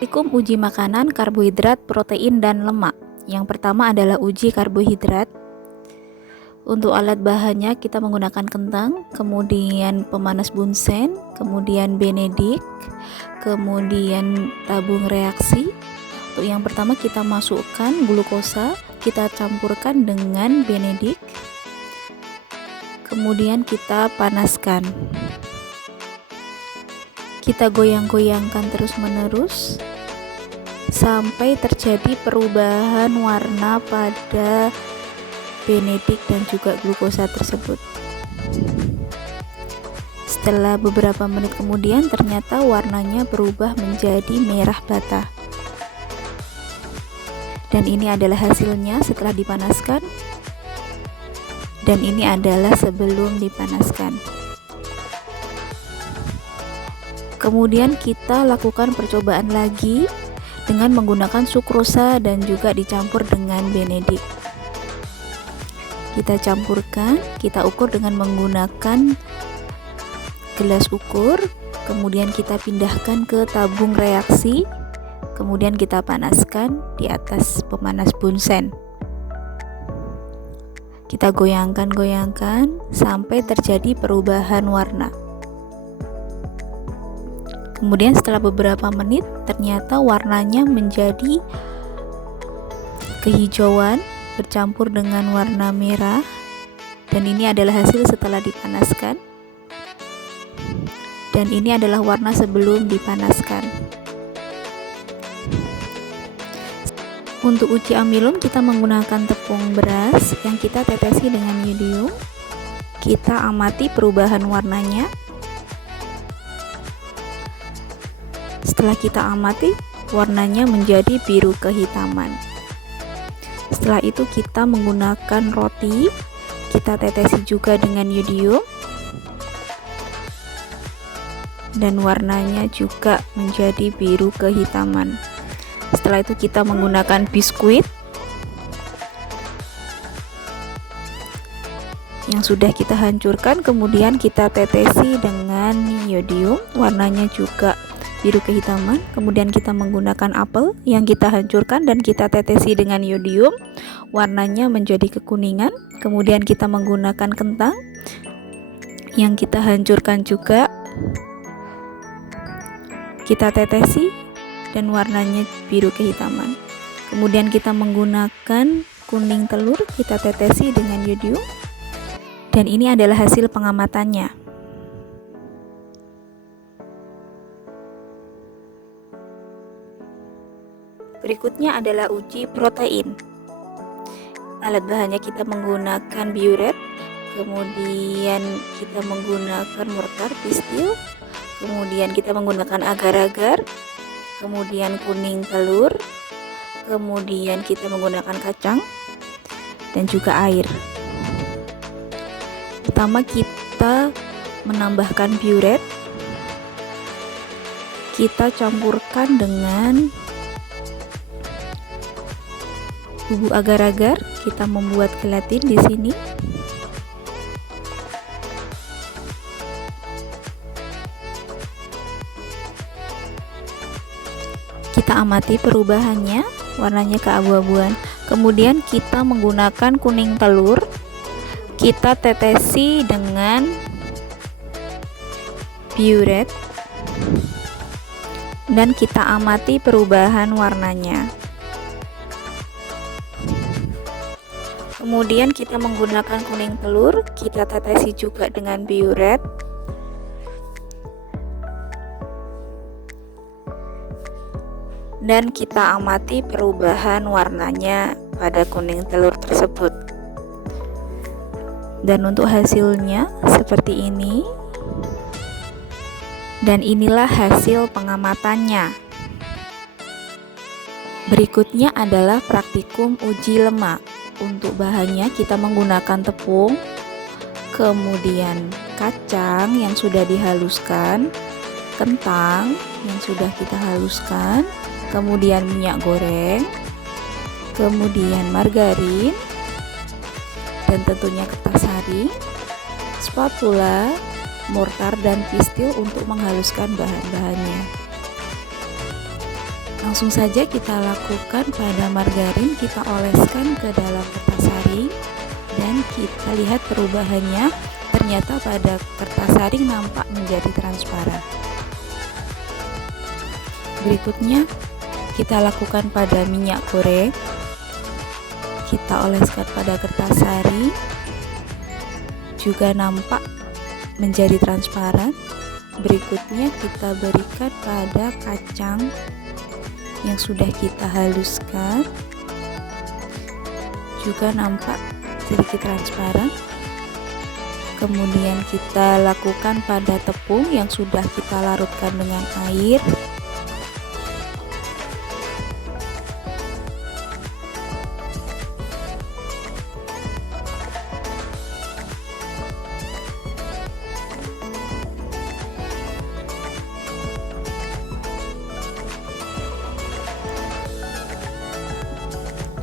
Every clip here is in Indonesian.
Praktikum uji makanan, karbohidrat, protein, dan lemak. Yang pertama adalah uji karbohidrat. Untuk alat bahannya kita menggunakan kentang, kemudian pemanas bunsen, kemudian Benedict, kemudian tabung reaksi. Untuk yang pertama kita masukkan glukosa, kita campurkan dengan Benedict, kemudian kita panaskan. Kita goyang-goyangkan terus-menerus sampai terjadi perubahan warna pada Benedict dan juga glukosa tersebut. Setelah beberapa menit kemudian ternyata warnanya berubah menjadi merah bata. Dan ini adalah hasilnya setelah dipanaskan. Dan ini adalah sebelum dipanaskan. Kemudian kita lakukan percobaan lagi dengan menggunakan sukrosa dan juga dicampur dengan Benedict. Kita campurkan, kita ukur dengan menggunakan gelas ukur, kemudian kita pindahkan ke tabung reaksi, kemudian kita panaskan di atas pemanas bunsen. Kita goyangkan sampai terjadi perubahan warna. Kemudian setelah beberapa menit ternyata warnanya menjadi kehijauan bercampur dengan warna merah, dan ini adalah hasil setelah dipanaskan, dan ini adalah warna sebelum dipanaskan. Untuk uji amilum kita menggunakan tepung beras yang kita tetesi dengan yodium. Kita amati perubahan warnanya. Setelah kita amati, warnanya menjadi biru kehitaman. Setelah itu kita menggunakan roti, kita tetesi juga dengan yodium, dan warnanya juga menjadi biru kehitaman. Setelah itu kita menggunakan biskuit yang sudah kita hancurkan, kemudian kita tetesi dengan yodium, warnanya juga biru kehitaman. Kemudian kita menggunakan apel yang kita hancurkan dan kita tetesi dengan yodium, warnanya menjadi kekuningan. Kemudian kita menggunakan kentang yang kita hancurkan juga, kita tetesi dan warnanya biru kehitaman. Kemudian kita menggunakan kuning telur, kita tetesi dengan yodium, dan ini adalah hasil pengamatannya. Berikutnya adalah uji protein. Alat bahannya kita menggunakan biuret, kemudian kita menggunakan mortar pistil, kemudian kita menggunakan agar-agar, kemudian kuning telur, kemudian kita menggunakan kacang, dan juga air. Pertama kita menambahkan biuret, kita campurkan dengan bubuk agar-agar, kita membuat gelatin di sini. Kita amati perubahannya, warnanya keabu-abuan. Kemudian kita menggunakan kuning telur, kita tetesi dengan biuret, dan kita amati perubahan warnanya. Kemudian kita menggunakan kuning telur, kita tetesi juga dengan biuret, dan kita amati perubahan warnanya pada kuning telur tersebut. Dan untuk hasilnya seperti ini. Dan inilah hasil pengamatannya. Berikutnya adalah praktikum uji lemak. Untuk bahannya kita menggunakan tepung, kemudian kacang yang sudah dihaluskan, kentang yang sudah kita haluskan, kemudian minyak goreng, kemudian margarin, dan tentunya kertas sari, spatula, mortar, dan pistil untuk menghaluskan bahan-bahannya. Langsung saja kita lakukan pada margarin, kita oleskan ke dalam kertas saring dan kita lihat perubahannya. Ternyata pada kertas saring nampak menjadi transparan. Berikutnya kita lakukan pada minyak goreng, kita oleskan pada kertas saring, juga nampak menjadi transparan. Berikutnya kita berikan pada kacang yang sudah kita haluskan, juga nampak sedikit transparan. Kemudian kita lakukan pada tepung yang sudah kita larutkan dengan air.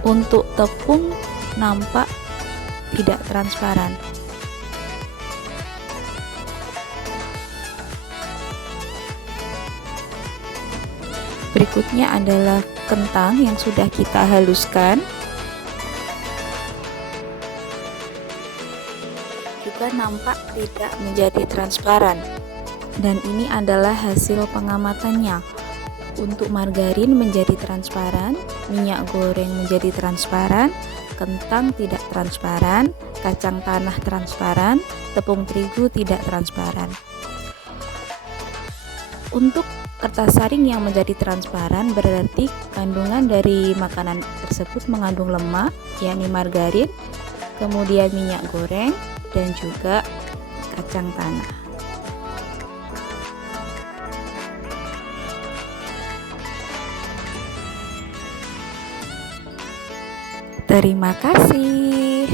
Untuk tepung nampak tidak transparan. Berikutnya adalah kentang yang sudah kita haluskan, juga nampak tidak menjadi transparan. Dan ini adalah hasil pengamatannya. Untuk margarin menjadi transparan, minyak goreng menjadi transparan, kentang tidak transparan, kacang tanah transparan, tepung terigu tidak transparan. Untuk kertas saring yang menjadi transparan berarti kandungan dari makanan tersebut mengandung lemak, yakni margarin, kemudian minyak goreng, dan juga kacang tanah. Terima kasih.